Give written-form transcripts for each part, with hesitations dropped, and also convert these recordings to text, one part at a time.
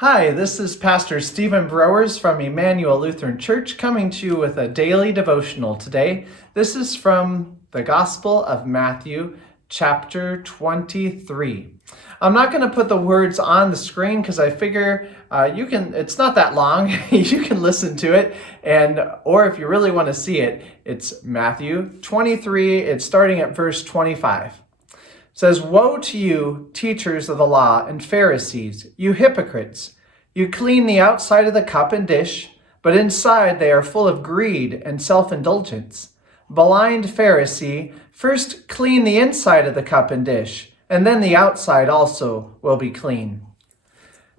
Hi, this is Pastor Stephen Browers from Emmanuel Lutheran Church coming to you with a daily devotional today. This is from the Gospel of Matthew, chapter 23. I'm not going to put the words on the screen because I figure it's not that long. You can listen to it, or if you really want to see it, it's Matthew 23. It's starting at verse 25. It says, "Woe to you, teachers of the law and Pharisees, you hypocrites! You clean the outside of the cup and dish, but inside they are full of greed and self-indulgence. Blind Pharisee, first clean the inside of the cup and dish, and then the outside also will be clean."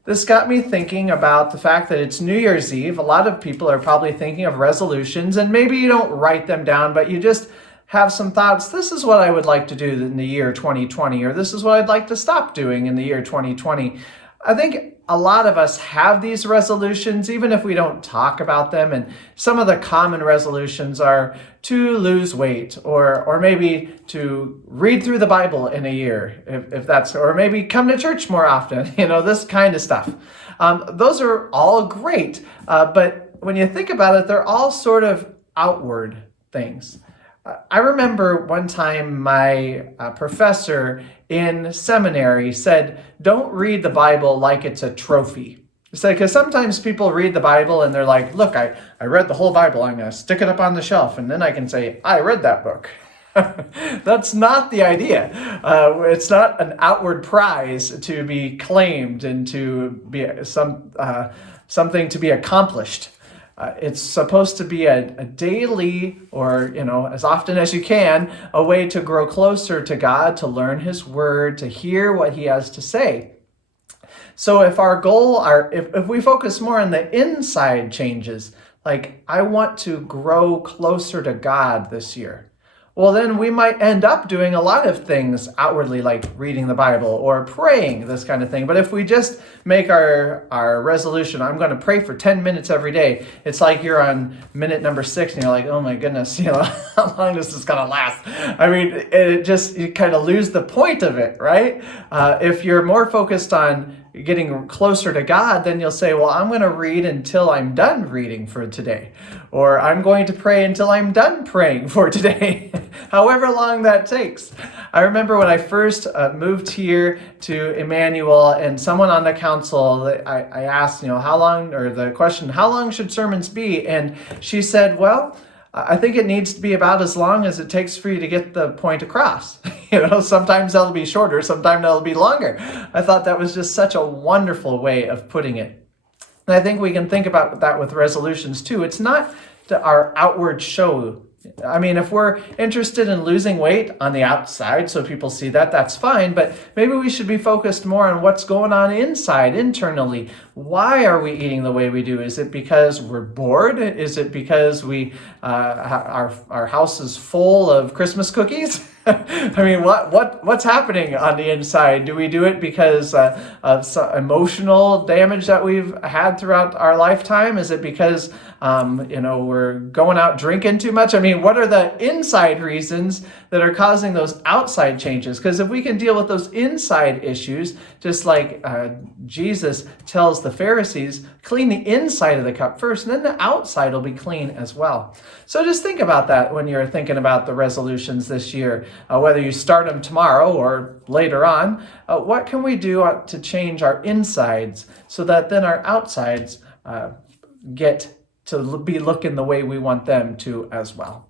This got me thinking about the fact that it's New Year's Eve. A lot of people are probably thinking of resolutions, and maybe you don't write them down, but you just have some thoughts. This is what I would like to do in the year 2020, or this is what I'd like to stop doing in the year 2020. I think a lot of us have these resolutions, even if we don't talk about them. And some of the common resolutions are to lose weight, or maybe to read through the Bible in a year, if that's, or maybe come to church more often, this kind of stuff. Those are all great, but when you think about it, they're all sort of outward things. I remember one time my professor in seminary said, "Don't read the Bible like it's a trophy." He said, because sometimes people read the Bible and they're like, "Look, I read the whole Bible. I'm going to stick it up on the shelf, and then I can say, I read that book." That's not the idea. It's not an outward prize to be claimed and to be something to be accomplished. It's supposed to be a daily, or as often as you can, a way to grow closer to God, to learn His Word, to hear what He has to say. So if our goal if we focus more on the inside changes, like I want to grow closer to God this year, well, then we might end up doing a lot of things outwardly, like reading the Bible or praying, this kind of thing. But if we just make our resolution, I'm going to pray for 10 minutes every day, it's like you're on minute number 6 and you're like, oh my goodness, how long is this going to last? I mean, you kind of lose the point of it, right? If you're more focused on getting closer to God, then you'll say, well, I'm going to read until I'm done reading for today, or I'm going to pray until I'm done praying for today, however long that takes. I remember when I first moved here to Emmanuel, and someone on the council, I asked, how long, or the question, how long should sermons be? And she said, well, I think it needs to be about as long as it takes for you to get the point across. Sometimes that'll be shorter, sometimes that'll be longer. I thought that was just such a wonderful way of putting it. And I think we can think about that with resolutions too. It's not our outward show. I mean, if we're interested in losing weight on the outside so people see that, that's fine, but maybe we should be focused more on what's going on inside, internally. Why are we eating the way we do? Is it because we're bored? Is it because our house is full of Christmas cookies? I mean, what's happening on the inside? Do we do it because of some emotional damage that we've had throughout our lifetime? Is it because we're going out drinking too much? I mean, what are the inside reasons that are causing those outside changes? Because if we can deal with those inside issues, just like Jesus tells the Pharisees, clean the inside of the cup first, and then the outside will be clean as well. So just think about that when you're thinking about the resolutions this year, whether you start them tomorrow or later on. What can we do to change our insides so that then our outsides get to be looking the way we want them to as well?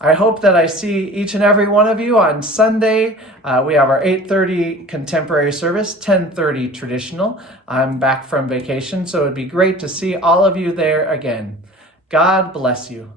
I hope that I see each and every one of you on Sunday. We have our 8:30 contemporary service, 10:30 traditional. I'm back from vacation, so it'd be great to see all of you there again. God bless you.